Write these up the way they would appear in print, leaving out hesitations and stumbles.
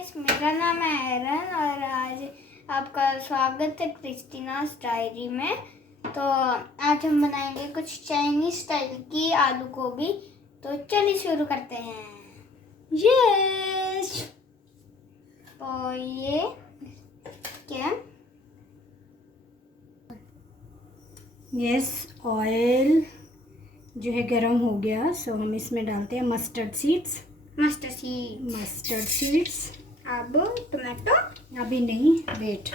Guys, मेरा नाम है एरन और आज आपका स्वागत है क्रिस्टीना's डायरी में। तो आज हम बनाएंगे कुछ चाइनीज स्टाइल की आलू गोभी। तो चलिए शुरू करते हैं। यस, तो ये क्या? यस, ऑयल जो है गरम हो गया, सो हम इसमें डालते हैं मस्टर्ड सीड्स। अब टोमेटो अभी नहीं, वेट।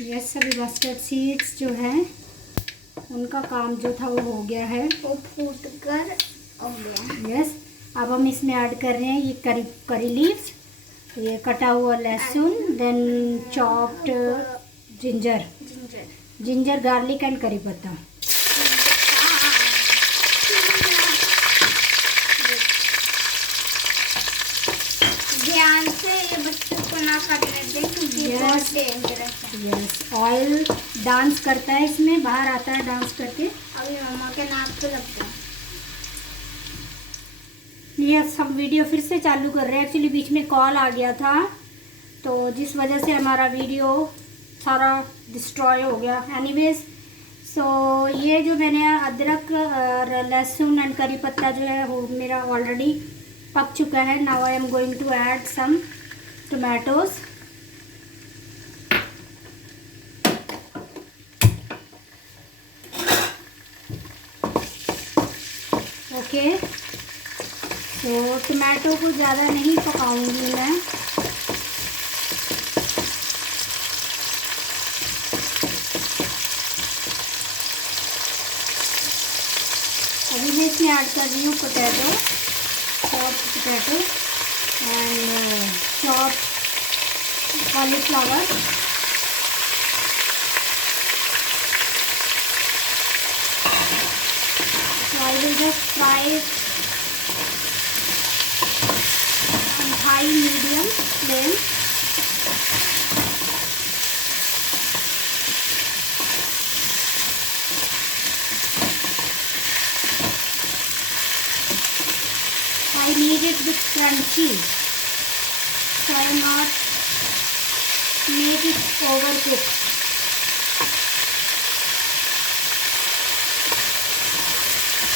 यस, अभी मस्टर्ड सीड्स जो है उनका काम जो था वो हो गया है, वो फूट कर हो गया। यस, अब हम इसमें ऐड कर रहे हैं ये करी लीव्स, ये कटा हुआ लहसुन, then chopped ginger garlic and curry पत्ता। ध्यान से ये बच्चों को ना करने दें क्योंकि बहुत डेंजरस है। यस, ऑयल डांस करता है, इसमें बाहर आता है डांस करके। अभी मम्मा के नाक पे लगता है। यस, हम वीडियो फिर से चालू कर रहे हैं। एक्चुअली बीच में कॉल आ गया था, तो जिस वजह से हमारा वीडियो सारा डिस्ट्रॉय हो गया। एनीवेज, सो ये जो मैंने अदरक, लहसुन एंड करी पत्ता जो है वो मेरा ऑलरेडी पक चुका है। Now I am going to add some tomatoes. Okay, तो टोमेटो को ज़्यादा नहीं पकाऊंगी मैं। अभी मैं इसमें ऐड कर रही हूँ potato, chopped potato and chopped cauliflower. So I will just fry it on high medium flame. I need it bit crunchy, so I will not make it overcooked.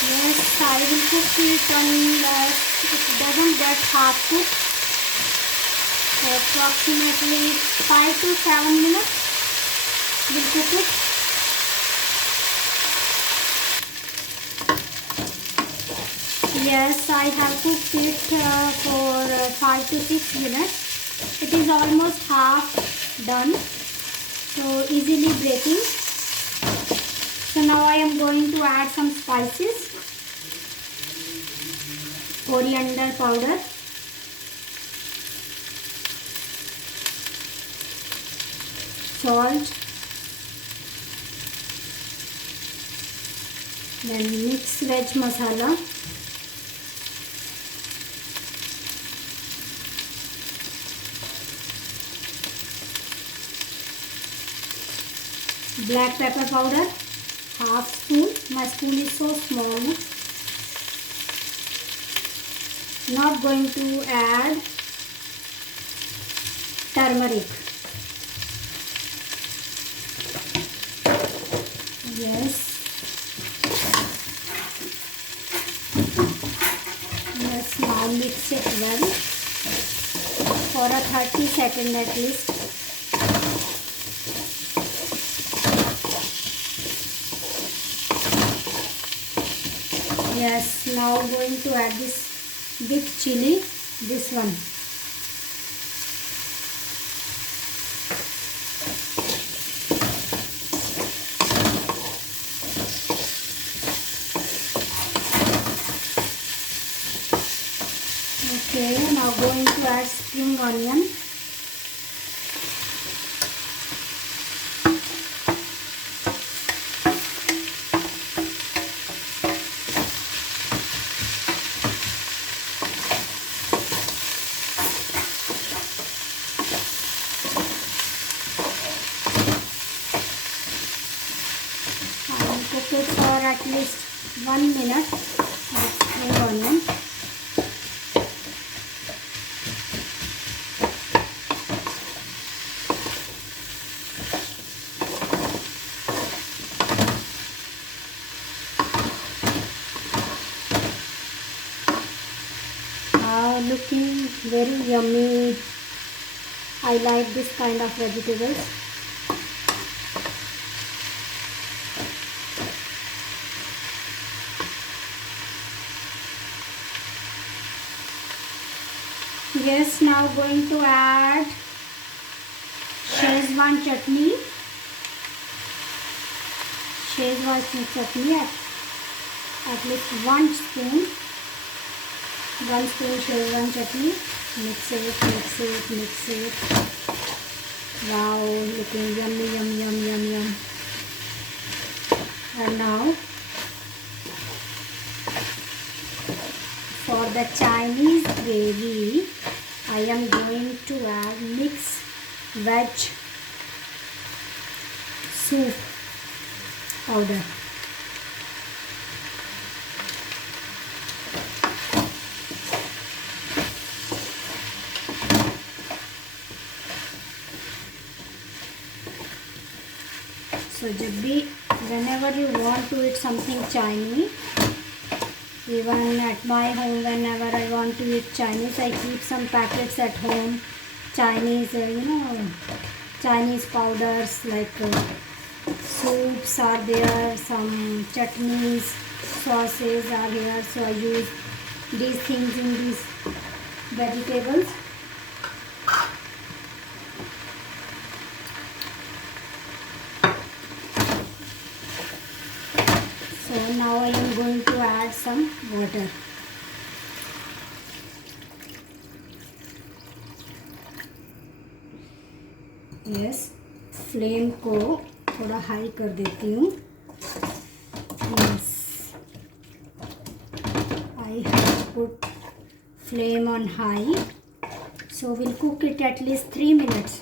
Yes, I will cook it unless it doesn't get half cooked. So approximately 5 to 7 minutes will cook it. Yes, I have cooked it for 5 to 6 minutes. It is almost half done, so easily breaking. So now I am going to add some spices. Coriander powder, salt, then mixed veg masala, black pepper powder, half spoon. My spoon is so small. Not going to add turmeric. Yes. Yes, now mix it well for a 30 seconds at least. Yes, now going to add this big chili, this one. Okay, now going to add spring onion. cook it for at least 1 minute with spring onion. Wow, looking very yummy. I like this kind of vegetables. Yes, now going to add Szechuan chutney. Szechuan chutney at least 1 spoon. 1 spoon Szechuan chutney. Mix it, mix it, mix it. Wow, looking yummy, yum, yum, yum, yum. And now for the Chinese gravy, I am going to add mixed veg soup powder. So whenever you want to eat something Chinese, even at my home, whenever I want to eat Chinese, I keep some packets at home. Chinese, Chinese powders like soups are there, some chutneys, sauces are here. So I use these things in these vegetables. So now I am going to add some water. Yes, flame को थोड़ा high कर देती हूँ. Yes, I have put flame on high. So we'll cook it at least 3 minutes.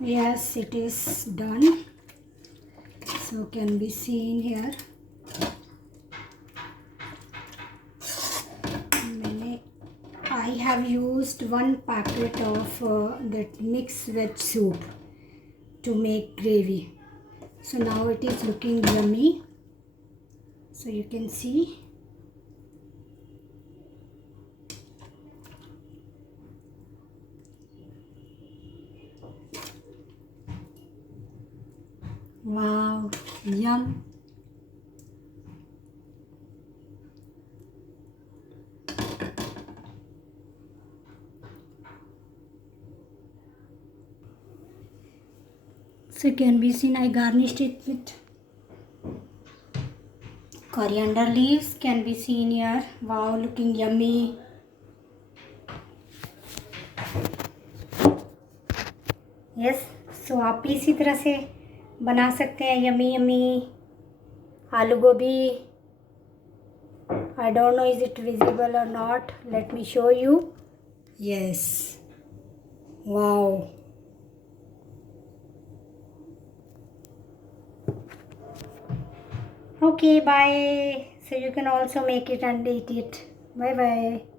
Yes, it is done. So can be seen here. I have used 1 packet of that mixed veg soup to make gravy. So now it is looking yummy. So you can see. Wow, yum. So can be seen, I garnished it with coriander leaves. Can be seen here. Wow, looking yummy. Yes, so आप भी इसी तरह से बना सकते हैं yummy yummy आलू गोभी. I don't know is it visible or not. Let me show you. Yes. Wow. Okay, bye. So you can also make it and eat it. Bye bye.